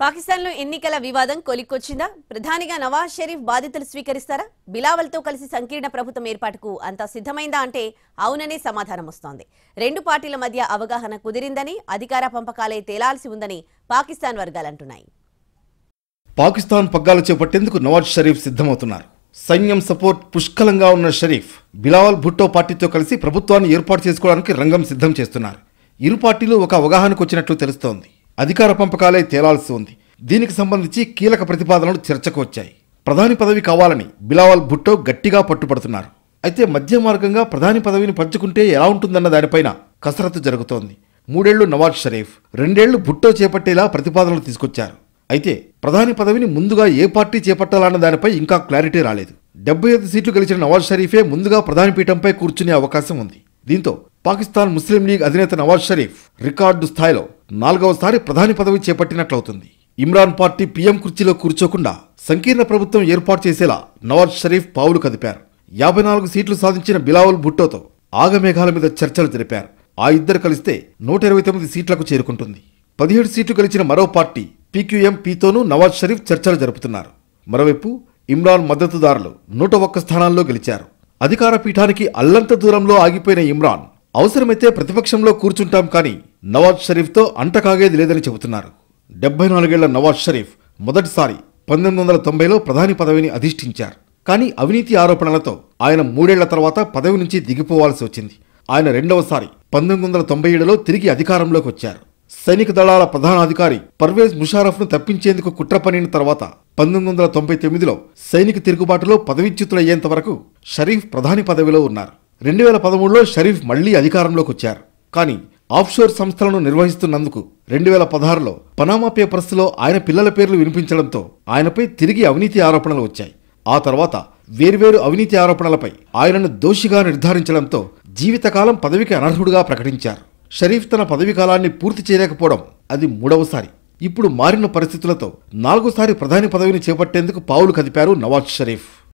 పాకిస్తాన్లో ఎన్నికల వివాదం కొలిక్కొచ్చిందా? ప్రధానిగా నవాజ్ షరీఫ్ బాధ్యతలు స్వీకరిస్తారా? బిలావల్తో కలిసి సంకీర్ణ ప్రభుత్వం ఏర్పాటుకు అంతా సిద్ధమైందా అంటే అవుననే సమాధానం వస్తోంది. రెండు పార్టీల మధ్య అవగాహన కుదిరిందని, అధికార పంపకాలే తేలాల్సి ఉందని పాకిస్తాన్ వర్గాలంటున్నాయి. పాకిస్తాన్ పగ్గాలు చేపట్టేందుకు నవాజ్ షరీఫ్ సిద్ధమవుతున్నారు. సైన్యం సపోర్ట్ పుష్కలంగా ఉన్న షరీఫ్ బిలావల్ భుట్టో పార్టీతో కలిసి ప్రభుత్వాన్ని ఏర్పాటు చేసుకోవడానికి రంగం సిద్ధం చేస్తున్నారు. ఇరు పార్టీలు ఒక అవగాహనకు వచ్చినట్లు తెలుస్తోంది. అధికార పంపకాలే తేలాల్సి ఉంది. దీనికి సంబంధించి కీలక ప్రతిపాదనలు చర్చకు వచ్చాయి. ప్రధాని పదవి కావాలని బిలావల్ భుట్టో గట్టిగా పట్టుపడుతున్నారు. అయితే మధ్య మార్గంగా ప్రధాని పదవిని పంచుకుంటే ఎలా ఉంటుందన్న దానిపైన కసరత్తు జరుగుతోంది. 3 ఏళ్లు నవాజ్ షరీఫ్, 2 ఏళ్లు భుట్టో చేపట్టేలా ప్రతిపాదనలు తీసుకొచ్చారు. అయితే ప్రధాని పదవిని ముందుగా ఏ పార్టీ చేపట్టాలన్న దానిపై ఇంకా క్లారిటీ రాలేదు. 75 సీట్లు గెలిచిన నవాజ్ షరీఫే ముందుగా ప్రధాని పీఠంపై కూర్చునే అవకాశం ఉంది. దీంతో పాకిస్తాన్ ముస్లిం లీగ్ అధినేత నవాజ్ షరీఫ్ రికార్డు స్థాయిలో 4వసారి ప్రధాని పదవి చేపట్టినట్లవుతుంది. ఇమ్రాన్ పార్టీ పీఎం కుర్చీలో కూర్చోకుండా సంకీర్ణ ప్రభుత్వం ఏర్పాటు చేసేలా నవాజ్ షరీఫ్ పావులు కదిపారు. 54 సీట్లు సాధించిన బిలావల్ భుట్టోతో ఆగమేఘాల మీద చర్చలు జరిపారు. ఆ ఇద్దరు కలిస్తే 129 సీట్లకు చేరుకుంటుంది. 17 సీట్లు గెలిచిన మరో పార్టీ పీక్యూఎంపీతోనూ నవాజ్ షరీఫ్ చర్చలు జరుపుతున్నారు. మరోవైపు ఇమ్రాన్ మద్దతుదారులు 101 స్థానాల్లో గెలిచారు. అధికార పీఠానికి అల్లంత దూరంలో ఆగిపోయిన ఇమ్రాన్ అవసరమైతే ప్రతిపక్షంలో కూర్చుంటాం కానీ నవాజ్ షరీఫ్తో అంటకాగేది లేదని చెబుతున్నారు. 74 ఏళ్ల నవాజ్ షరీఫ్ మొదటిసారి 1990లో ప్రధాని పదవిని అధిష్ఠించారు. కానీ అవినీతి ఆరోపణలతో ఆయన 3 ఏళ్ల తర్వాత పదవి నుంచి దిగిపోవాల్సి వచ్చింది. ఆయన రెండవసారి 1997లో తిరిగి అధికారంలోకి వచ్చారు. సైనిక దళాల ప్రధానాధికారి పర్వేజ్ ముషారఫ్ను తప్పించేందుకు కుట్ర పన్నిన తర్వాత 1999లో సైనిక తిరుగుబాటులో పదవీచ్యుతులయ్యేంత వరకు షరీఫ్ ప్రధాని పదవిలో ఉన్నారు. 2013లో షరీఫ్ మళ్లీ అధికారంలోకి వచ్చారు. కానీ ఆఫ్షోర్ సంస్థలను నిర్వహిస్తున్నందుకు 2016లో పనామా పేపర్స్లో ఆయన పిల్లల పేర్లు వినిపించడంతో ఆయనపై తిరిగి అవినీతి ఆరోపణలు వచ్చాయి. ఆ తర్వాత వేర్వేరు అవినీతి ఆరోపణలపై ఆయనను దోషిగా నిర్ధారించడంతో జీవితకాలం పదవికి అనర్హుడుగా ప్రకటించారు. షరీఫ్ తన పదవీ కాలాన్ని పూర్తి చేయలేకపోవడం అది 3వసారి. ఇప్పుడు మారిన పరిస్థితులతో 4వసారి ప్రధాని పదవిని చేపట్టేందుకు పావులు కదిపారు నవాజ్ షరీఫ్.